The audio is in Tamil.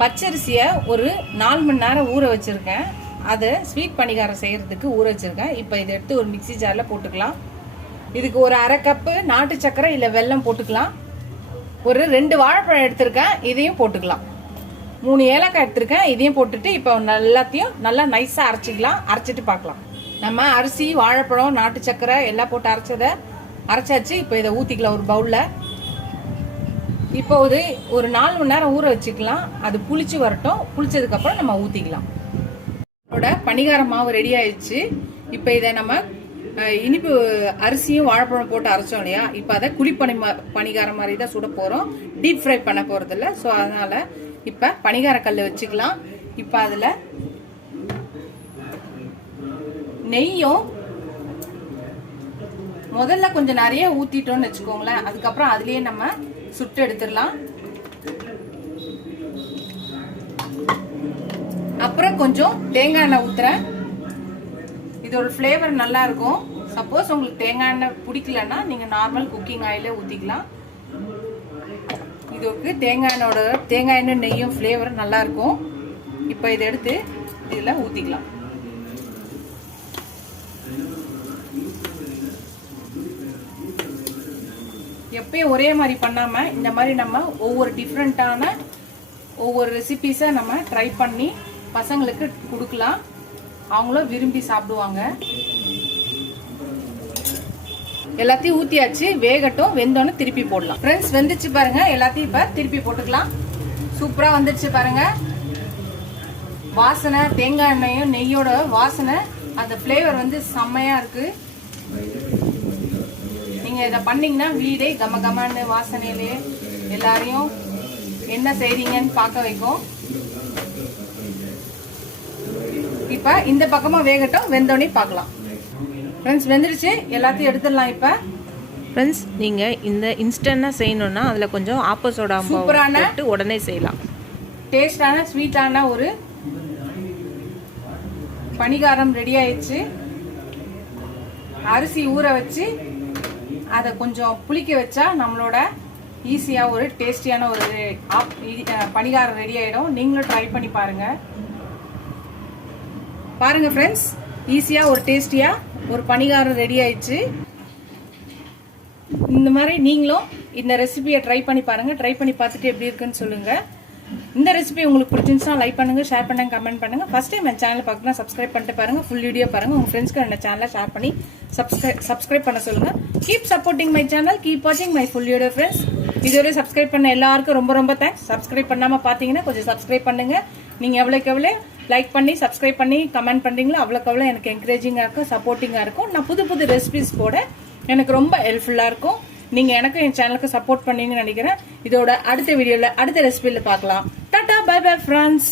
பச்சரிசியை ஒரு 4 மணி நேரம் ஊற வச்சுருக்கேன். அதை ஸ்வீட் பணிகாரம் செய்கிறதுக்கு ஊற வச்சுருக்கேன். இப்போ இதை எடுத்து ஒரு மிக்சி ஜாரில் போட்டுக்கலாம். இதுக்கு ஒரு அரை கப்பு நாட்டு சர்க்கரை இல்லை வெல்லம் போட்டுக்கலாம். ஒரு 2 வாழைப்பழம் எடுத்திருக்கேன், இதையும் போட்டுக்கலாம். 3 ஏலக்காய் எடுத்திருக்கேன், இதையும் போட்டுட்டு இப்போ எல்லாத்தையும் நல்லா நைஸாக அரைச்சிக்கலாம். அரைச்சிட்டு பார்க்கலாம். நம்ம அரிசி, வாழைப்பழம், நாட்டு சர்க்கரை எல்லாம் போட்டு அரைச்சாச்சு. இப்போ இதை ஊற்றிக்கலாம் ஒரு பவுலில். இப்போ ஒரு 4 மணி நேரம் ஊற வச்சுக்கலாம். அது புளிச்சு வரட்டும். புளிச்சதுக்கப்புறம் நம்ம ஊற்றிக்கலாம். இதோட பணிகார மாவு ரெடி ஆயிடுச்சு. இப்போ இதை நம்ம இனிப்பு அரிசியும் வாழைப்பழம் போட்டு அரைச்சோம் இல்லையா, இப்போ அதை பணிகாரம் மாதிரி தான் சுட போகிறோம். டீப் ஃப்ரை பண்ண போகிறதில்ல. ஸோ அதனால் இப்போ பணிகார கல் வச்சுக்கலாம். இப்போ அதில் நெய்யும் முதல்ல கொஞ்சம் நிறைய ஊற்றிட்டோம்னு வச்சுக்கோங்களேன். அதுக்கப்புறம் அதுலேயே நம்ம சுட்டு எடுத்துடலாம். அப்புறம் கொஞ்சம் தேங்காய் எண்ணெய் ஊற்றுறேன். இதோட ஃப்ளேவர் நல்லா இருக்கும். சப்போஸ் உங்களுக்கு தேங்காய் எண்ணெய் பிடிக்கலன்னா நீங்கள் நார்மல் குக்கிங் ஆயிலே ஊற்றிக்கலாம். இதுக்கு தேங்காய் எண்ணெய் நெய்யும் ஃப்ளேவர் நல்லா இருக்கும். இப்போ இதை எடுத்து இதில் ஊற்றிக்கலாம். எப்பயும் ஒரே மாதிரி பண்ணாமல் இந்த மாதிரி நம்ம ஒவ்வொரு டிஃப்ரெண்ட்டான ஒவ்வொரு ரெசிபீஸை நம்ம ட்ரை பண்ணி பசங்களுக்கு கொடுக்கலாம். அவங்களும் விரும்பி சாப்பிடுவாங்க. எல்லாத்தையும் ஊற்றியாச்சு. வேகட்டும். வெந்தோன்னு திருப்பி போடலாம். ஃப்ரெண்ட்ஸ், வெந்துச்சு பாருங்க. எல்லாத்தையும் இப்போ திருப்பி போட்டுக்கலாம். சூப்பராக வந்துடுச்சு பாருங்க. வாசனை, தேங்காய் எண்ணெயும் நெய்யோட வாசனை, அந்த ஃப்ளேவர் வந்து செம்மையாக இருக்குது. நீங்கள் இதை பண்ணிங்கன்னா வீடே கம கமன்னு வாசனையிலே எல்லாரையும் என்ன செய்றீங்கன்னு பார்க்க வைக்கும். இப்போ இந்த பக்கமாக வேகட்டும். வெந்தோடனே பார்க்கலாம். ஃப்ரெண்ட்ஸ், வெந்துடுச்சு. எல்லாத்தையும் எடுத்துடலாம். இப்போ ஃப்ரெண்ட்ஸ், நீங்கள் இந்த இன்ஸ்டன்ட்டாக செய்யணுன்னா அதில் கொஞ்சம் ஆப்ப சோடா சூப்பரான உடனே செய்யலாம். டேஸ்டான ஸ்வீட்டான ஒரு பணிகாரம் ரெடி ஆயிடுச்சு. அரிசி ஊற வச்சு அதை கொஞ்சம் புளிக்க வச்சா நம்மளோட ஈஸியாக ஒரு டேஸ்டியான ஒரு பணிகாரம் ரெடி ஆகிடும். நீங்களும் ட்ரை பண்ணி பாருங்கள். பாருங்கள் ஃப்ரெண்ட்ஸ், ஈஸியாக ஒரு டேஸ்டியாக ஒரு பணிகாரம் ரெடி ஆயிடுச்சு. இந்த மாதிரி நீங்களும் இந்த ரெசிபியை ட்ரை பண்ணி பாருங்கள். ட்ரை பண்ணி பார்த்துட்டு எப்படி இருக்குன்னு சொல்லுங்கள். இந்த ரெசிபி உங்களுக்கு பிடிச்சிருந்துச்சுன்னா லைக் பண்ணுங்கள், ஷேர் பண்ணுங்கள், கமெண்ட் பண்ணுங்கள். ஃபர்ஸ்ட் டைம் என் சேனல் பார்க்கணும், சப்ஸ்கிரைப் பண்ணிட்டு பாருங்கள். ஃபுல் வீடியோ பாருங்கள். உங்கள் ஃப்ரெண்ட்ஸ்க்கு என்ன சேனலை ஷேர் பண்ணி சப்ஸ்கிரைப் பண்ண சொல்லுங்கள். Keep supporting my channel, keep வாட்சிங் மை ஃபுல் வீடியோ ஃப்ரெண்ட்ஸ். இதுவரை சப்ஸ்கிரைப் பண்ண எல்லாருக்கும் ரொம்ப ரொம்ப தேங்க்ஸ். சப்ஸ்கிரைப் பண்ணாமல் பார்த்தீங்கன்னா கொஞ்சம் சப்ஸ்கிரைப் பண்ணுங்கள். நீங்கள் எவ்வளோ லைக் பண்ணி சப்ஸ்கிரைப் பண்ணி கமெண்ட் பண்ணுறீங்களோ அவ்வளோக்கு எனக்கு என்கரேஜிங்காக இருக்கும், சப்போர்ட்டிங்காக இருக்கும். நான் புது புது ரெசிபிஸ் போட எனக்கு ரொம்ப ஹெல்ப்ஃபுல்லாக இருக்கும். நீங்கள் எனக்கு என் சேனலுக்கு சப்போர்ட் பண்ணீங்கன்னு நினைக்கிறேன். இதோட அடுத்த வீடியோவில் அடுத்த ரெசிபியில் பார்க்கலாம். Tata, bye bye friends.